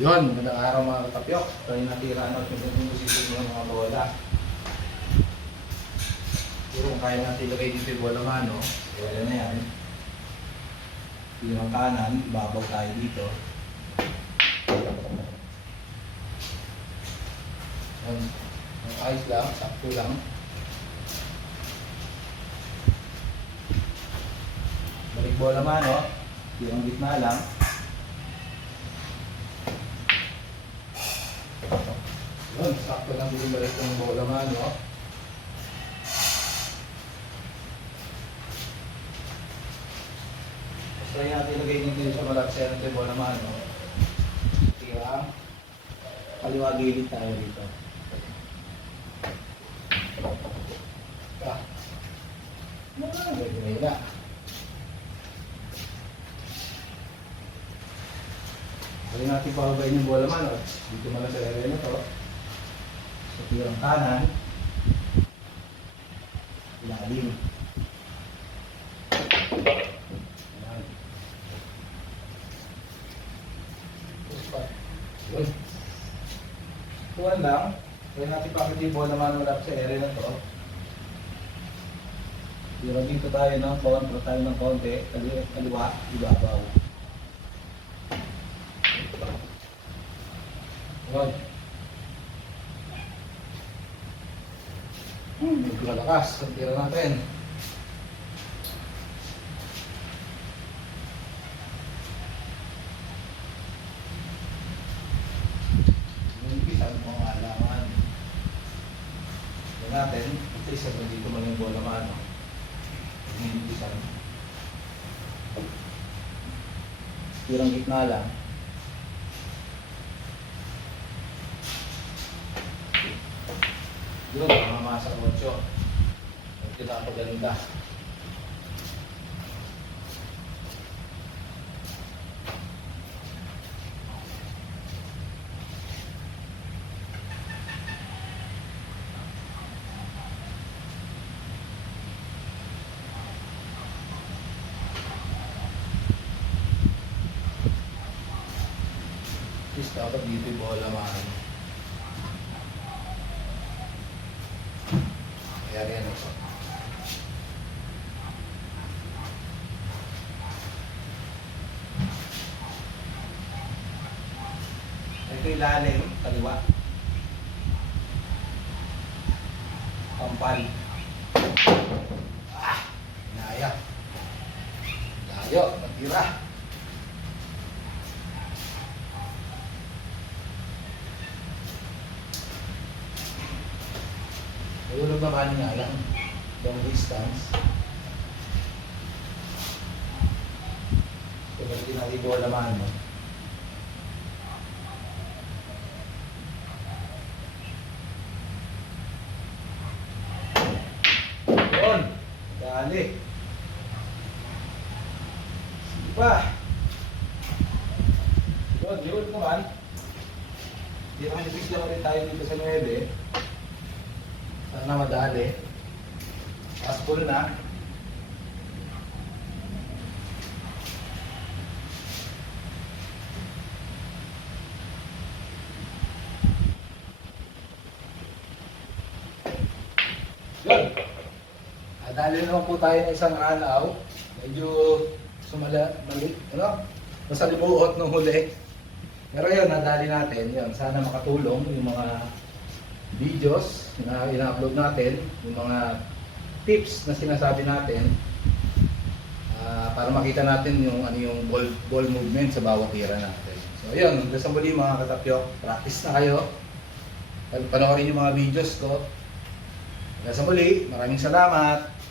Yun, magandang araw mga katapyok. Tayo natira ano, yung posisyon ng mga bola. Kung kaya natin ilagay dito yung bola mano, wala na yan. Yung kanan, babaw tayo dito. Yan. Ang ayos lang, sakto lang. Balik bola mano, yung gitna lang. Yun, sakto lang din balik ng bola mano. Basta yung natin ilagay dito sa malak center yung bola mano. Tira. Kaliwa gilid tayo dito. Ah. Ah, ganyan na. Kaya natin pababayin yung bola mano. Dito man sa area na to. Tirang kanan. Ilalim. Tuwan lang. Kaya natin pakita yung bola mano malapit sa area na to. Tira dito tayo ng kontra tayo ng konti. Kali- Kaliwa, ibabaw. Yun. Medyo malakas. Ang tira natin. Isa, mga alaman. Yan natin, ito isa na dito man yung bola mano. Yung isa. Tirang gitna lang. Yun, mga masa 8. At kinapaganda. Please, dapat dito yung bola man. Kaya yan ito. Ilalim, kaliwa. Kampal. Ah! Inaya. Layo, matira. Ayun naman nga lang. Long distance. Kaya hindi natin ito naman. No? Yun. Dali. Sige pa. Yun, yun naman. Hindi naman nipis lang rin tayo dito sa 9. Sana madali. Passport na. Yun. Ah, Dali naman po tayo ng isang araw. Medyo sumala, mali, ano? Masalimuot nung huli. Pero yun, nadali natin. Yun, sana makatulong yung mga videos na ina-upload natin, yung mga tips na sinasabi natin ah, para makita natin yung ano yung ball, ball movement sa bawat tira natin. So ayun, hanggang sa muli mga katapyo, practice na kayo. Panoorin yung mga videos ko. Hanggang sa muli, maraming salamat.